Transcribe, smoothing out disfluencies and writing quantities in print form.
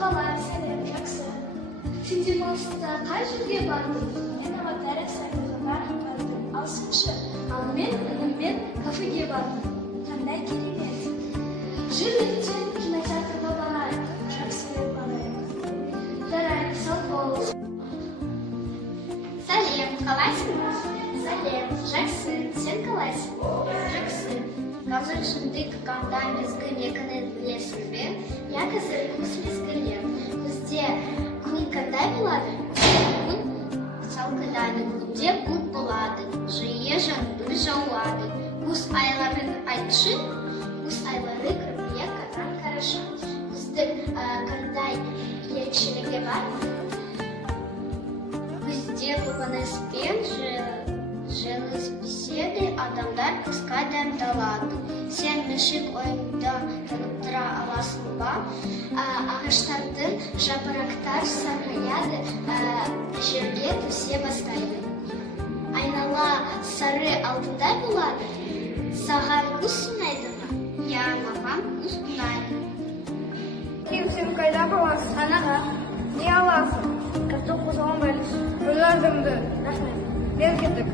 қалай, сәлем, жақсы. Сен демалыста қай жерге бардың? Мен аватария сайтына бардым. Ал сенші? Ал мен ініммен кафеге бардым. Қандай керемет. Жүргенде кинотеатрға барайық. Жақсы барайық. Жарайды, сау бол. Сәлем, қалайсың? Сәлем, жақсы. Сен қалайсың? Жақсы. Қазір шындық қандай мезгіл екенін білесің бе? Я қазір күз мезгілі. Күзде күн қандай болады? Күн салқындайды. Күнде бұлт болады. Жиі жаңбыр жауады. Күз айларын айтшы. Күз айлары кірпие қанат қарашы. Күздің қандай ерекшелігі бар? Күзде көкөніс пен жылы беседы адамдар қысқа дәмдалады. Сен мешік ойында танып тұра аласың ба? Ағаштардың жапырақтар сарғаяды, жерге түсе бастайды. Айнала сары алтындай болады. Саған күз ұнайды ма? Я, маған күз ұнайды. Сен қайда барасың? Анаға. Не аласың? Картоп қосылған бәліш. Ойлардымды. Рахмет. Мен кеттік.